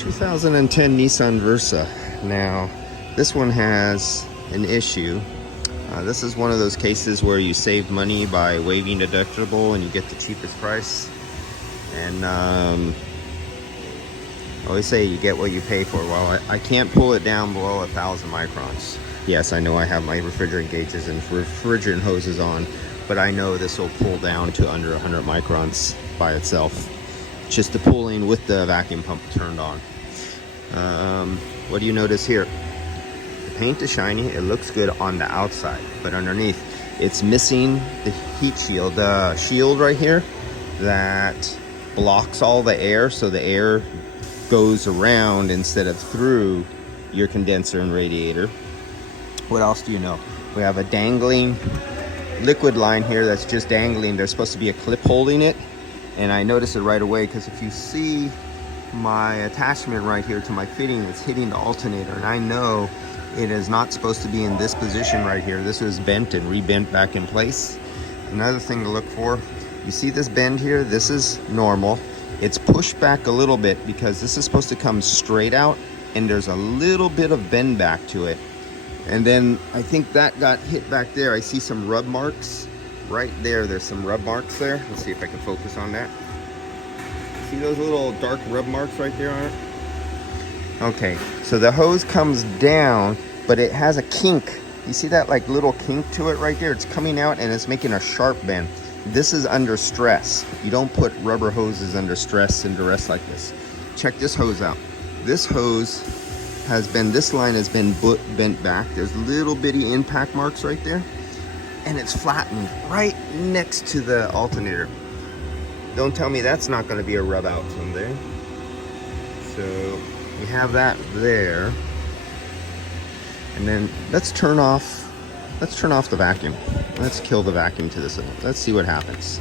2010 Nissan Versa. Now, this one has an issue. This is one of those cases where you save money by waiving deductible and you get the cheapest price. And I always say you get what you pay for. Well, I can't pull it down below 1,000 microns. Yes, I know I have my refrigerant gauges and refrigerant hoses on, but I know this will pull down to under 100 microns by itself. Just the pulling with the vacuum pump turned on. What do you notice here? The paint is shiny, it looks good on the outside, but underneath it's missing the heat shield. The shield right here that blocks all the air, so the air goes around instead of through your condenser and radiator. What else do you know? We have a dangling liquid line here that's just dangling. There's supposed to be a clip holding it, and I noticed it right away because if you see my attachment right here to my fitting, it's hitting the alternator, and I know it is not supposed to be in this position right here. This was bent and rebent back in place. Another thing to look for, you see this bend here? This is normal. It's pushed back a little bit because this is supposed to come straight out, and there's a little bit of bend back to it. And then I think that got hit back there. I see some rub marks right there. There's some rub marks there. Let's see if I can focus on that. See those little dark rub marks right there on it? Okay, so the hose comes down, but it has a kink. You see that like little kink to it right there? It's coming out and it's making a sharp bend. This is under stress. You don't put rubber hoses under stress and duress like this. Check this hose out. This hose has been, this line has been bent back. There's little bitty impact marks right there, and it's flattened right next to the alternator. Don't tell me that's not going to be a rub out from there. So we have that there, and then let's turn off the vacuum. Let's kill the vacuum to this. Let's see what happens.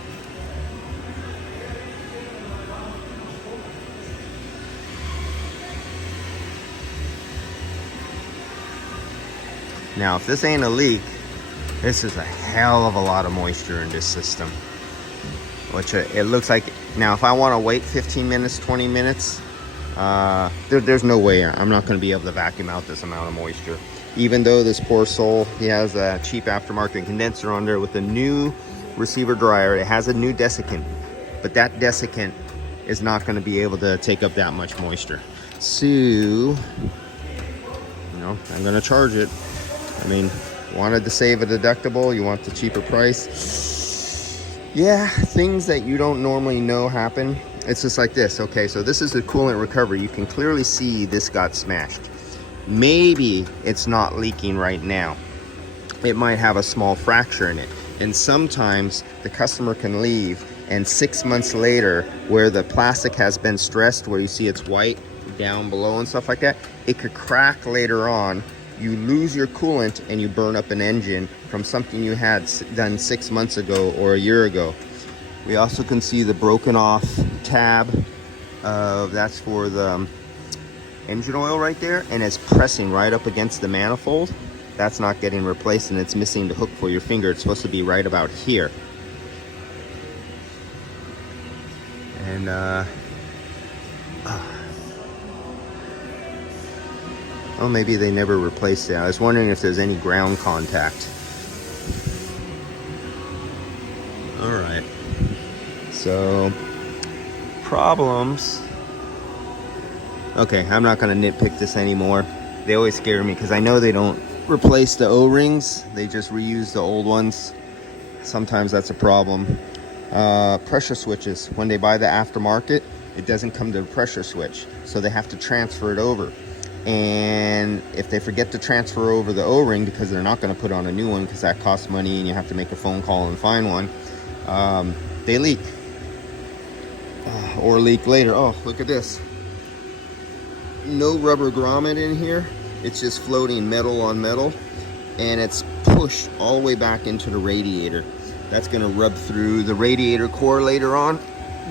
Now, if this ain't a leak, this is a hell of a lot of moisture in this system. Which it looks like. Now, if I want to wait 15 minutes, 20 minutes, there's no way I'm not going to be able to vacuum out this amount of moisture. Even though this poor soul, he has a cheap aftermarket condenser on there with a new receiver dryer. It has a new desiccant, but that desiccant is not going to be able to take up that much moisture. So, you know, I'm going to charge it. I mean, wanted to save a deductible, you want the cheaper price. Yeah, things that you don't normally know happen. It's just like this. Okay, so this is the coolant recovery. You can clearly see this got smashed. Maybe it's not leaking right now. It might have a small fracture in it. And sometimes the customer can leave, and 6 months later, where the plastic has been stressed, where you see it's white down below and stuff like that, it could crack later on. You lose your coolant and you burn up an engine from something you had done 6 months ago or a year ago. We also can see the broken off tab. That's for the engine oil right there, and it's pressing right up against the manifold. That's not getting replaced, and it's missing the hook for your finger. It's supposed to be right about here. And oh, maybe they never replaced it. I was wondering if there's any ground contact. All right. So, problems. Okay, I'm not going to nitpick this anymore. They always scare me because I know they don't replace the O-rings. They just reuse the old ones. Sometimes that's a problem. Pressure switches. When they buy the aftermarket, it doesn't come to a pressure switch. So they have to transfer it over. And if they forget to transfer over the O-ring, because they're not going to put on a new one because that costs money and you have to make a phone call and find one, they leak. Or leak later. Oh, look at this. No rubber grommet in here. It's just floating metal on metal, and it's pushed all the way back into the radiator. That's going to rub through the radiator core later on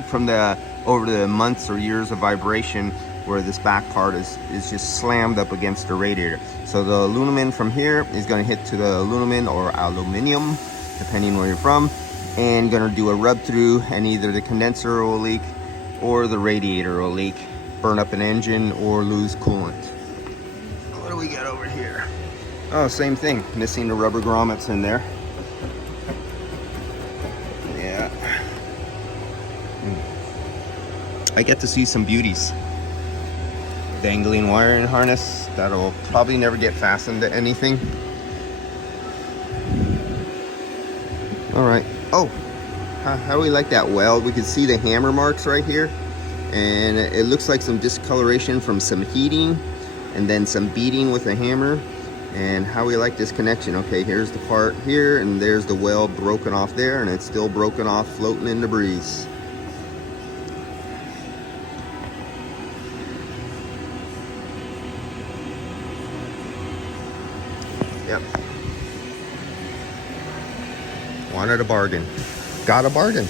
from over the months or years of vibration, where this back part is just slammed up against the radiator. So the aluminum from here is going to hit to the aluminum or aluminium, depending where you're from, and going to do a rub through, and either the condenser will leak or the radiator will leak. burn up an engine or lose coolant. What do we got over here? Oh, same thing, missing the rubber grommets in there. Yeah. I get to see some beauties. Dangling wiring harness that'll probably never get fastened to anything. All right. Oh, how do we like that weld? We can see the hammer marks right here, and it looks like some discoloration from some heating and then some beating with a hammer. And how we like this connection. Okay, here's the part here, and there's the weld broken off there, and it's still broken off, floating in the breeze. Yep. Wanted a bargain. Got a bargain.